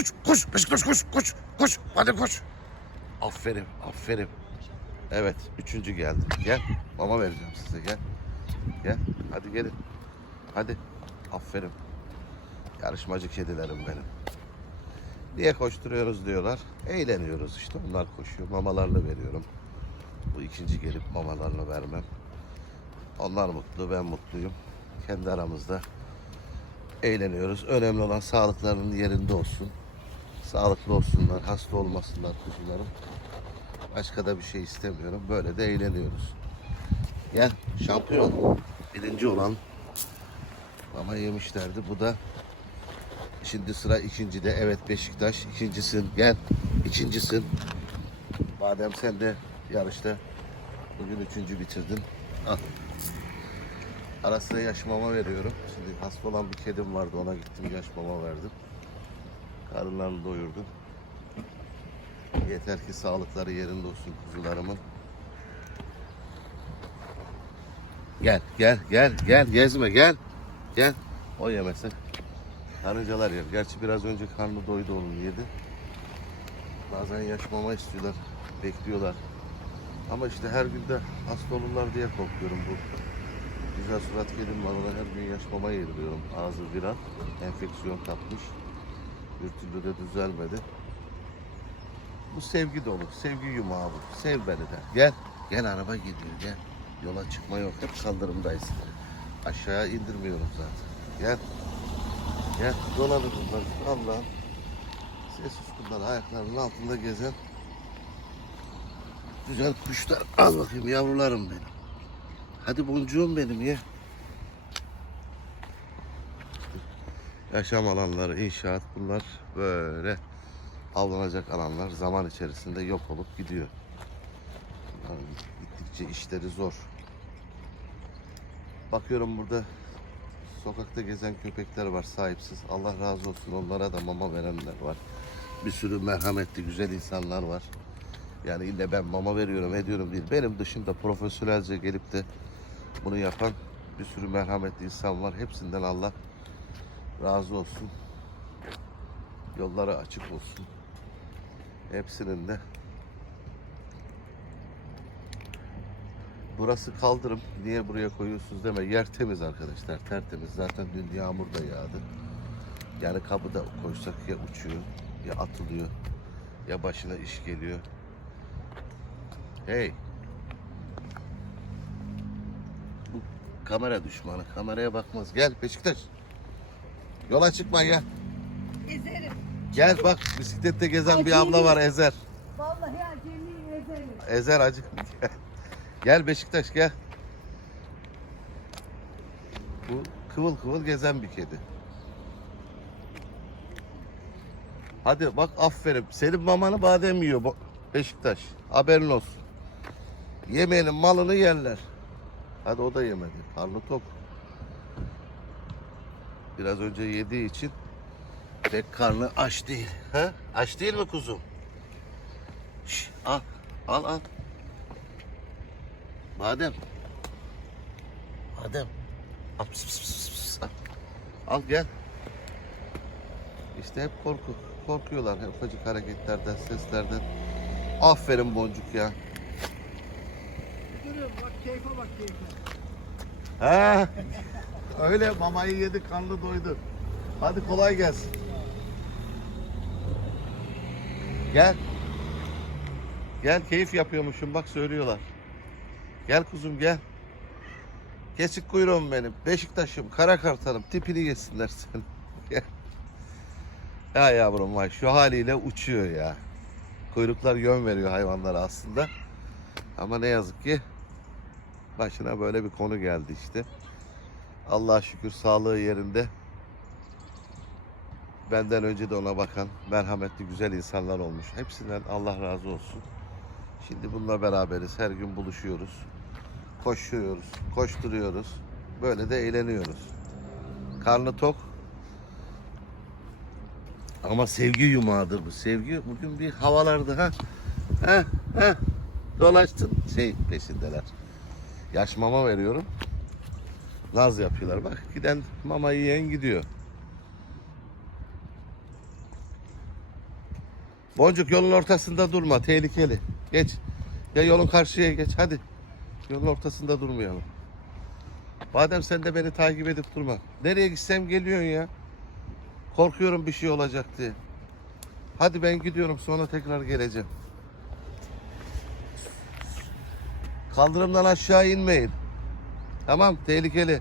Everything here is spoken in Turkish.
Koş koş Beşiktaş koş koş koş. Hadi koş. Aferin aferin. Evet üçüncü geldi. Gel mama vereceğim size gel. Gel hadi gelin. Hadi. Aferin. Yarışmacı kedilerim benim. Niye koşturuyoruz diyorlar. Eğleniyoruz işte. Onlar koşuyor. Mamalarla veriyorum. Bu ikinci gelip mamalarla vermem. Onlar mutlu, ben mutluyum. Kendi aramızda eğleniyoruz. Önemli olan sağlıklarının yerinde olsun. Sağlıklı olsunlar, hasta olmasınlar kuzularım. Başka da bir şey istemiyorum. Böyle de eğleniyoruz. Gel şampiyon. Birinci olan ama yemişlerdi. Bu da şimdi sıra ikincide. Evet Beşiktaş ikincisin. Gel ikincisin. Madem sen de yarışta bugün üçüncü bitirdin. Al. Ara yaş mama veriyorum. Şimdi hasta olan bir kedim vardı ona gittim yaş mama verdim. Karınlarını doyurdum. Yeter ki sağlıkları yerinde olsun kuzularımın. Gel gel gel gel gezme gel. Gel. O yemesin. Karıncalar yer. Gerçi biraz önce karnı doydu onun yedi. Bazen yaş mama istiyorlar. Bekliyorlar. Ama işte her günde hasta olurlar diye korkuyorum bu. Güzel surat kedim var ona her gün yaş mama yediriyorum. Ağzı viral. Enfeksiyon kapmış. Bir türlü de düzelmedi. Bu sevgi dolu. Sevgi yumağı bu. Sev beni de. Gel. Gel araba gidiyor gel. Yola çıkma yok. Hep kaldırımdayız. Aşağıya indirmiyorum zaten. Gel. Gel. Dolanır bunlar. Allah'ım. Sessiz kullar ayaklarının altında gezen güzel kuşlar. Al bakayım yavrularım benim. Hadi boncuğum benim ye. Yaşam alanları, inşaat bunlar böyle avlanacak alanlar zaman içerisinde yok olup gidiyor. Bunların gittikçe işleri zor. Bakıyorum burada sokakta gezen köpekler var sahipsiz. Allah razı olsun onlara da mama verenler var. Bir sürü merhametli güzel insanlar var. Yani illa ben mama veriyorum ediyorum değil. Benim dışında profesyonelce gelip de bunu yapan bir sürü merhametli insan var. Hepsinden Allah razı olsun. Yolları açık olsun. Hepsinin de Burası kaldırım. Niye buraya koyuyorsunuz deme. Yer temiz arkadaşlar. Tertemiz. Zaten dün yağmur da yağdı. Yani kapıda koysak ya uçuyor ya atılıyor ya başına iş geliyor. Hey. Bu kamera düşmanı. Kameraya bakmaz. Gel Beşiktaş. Yola çıkma gel. Ezerim. Gel bak bisiklette gezen bir abla var Ezer. Vallahi acemi ezerim. Ezer acı. Gel. Beşiktaş gel. Bu kıvıl kıvıl gezen bir kedi. Hadi bak aferin. Senin mamanı badem yiyor bu Beşiktaş. Haberin olsun. Yemeyenin malını yerler. Hadi o da yemedi. Karnı tok. Biraz önce yediği için pek karnı aç değil. Ha? Aç değil mi kuzum? Şş, al. Al al. Badem. Badem. Al, pıs, pıs, pıs, pıs, al. Al gel. İşte hep korku. Korkuyorlar hep ufacık hareketlerden, seslerden. Aferin boncuk ya. Durun bak keyfe bak keyfe. Ha. Öyle mamayı yedi, kanlı doydu. Hadi kolay gelsin. Gel. Gel keyif yapıyormuşum bak söylüyorlar. Gel kuzum gel. Kesik kuyruğum benim. Beşiktaş'ım, kara kartalım. Tipini yesinler sen. Gel. Ya yavrum vay şu haliyle uçuyor ya. Kuyruklar yön veriyor hayvanlara aslında. Ama ne yazık ki başına böyle bir konu geldi işte. Allah'a şükür sağlığı yerinde. Benden önce de ona bakan merhametli güzel insanlar olmuş. Hepsinden Allah razı olsun. Şimdi bununla beraberiz. Her gün buluşuyoruz. Koşuyoruz, koşturuyoruz. Böyle de eğleniyoruz. Karnı tok. Ama sevgi yumağıdır bu. Sevgi bugün bir havalarda ha. Ha ha. Dolaştın şey peşindeler. Yaş mama veriyorum. Naz yapıyorlar. Bak giden mama yiyen gidiyor. Boncuk yolun ortasında durma. Tehlikeli. Geç. Ya yolun karşıya geç. Hadi. Yolun ortasında durmayalım. Madem sen de beni takip edip durma. Nereye gitsem geliyorsun ya. Korkuyorum bir şey olacak diye. Hadi ben gidiyorum sonra tekrar geleceğim. Kaldırımdan aşağı inmeyin. Tamam tehlikeli.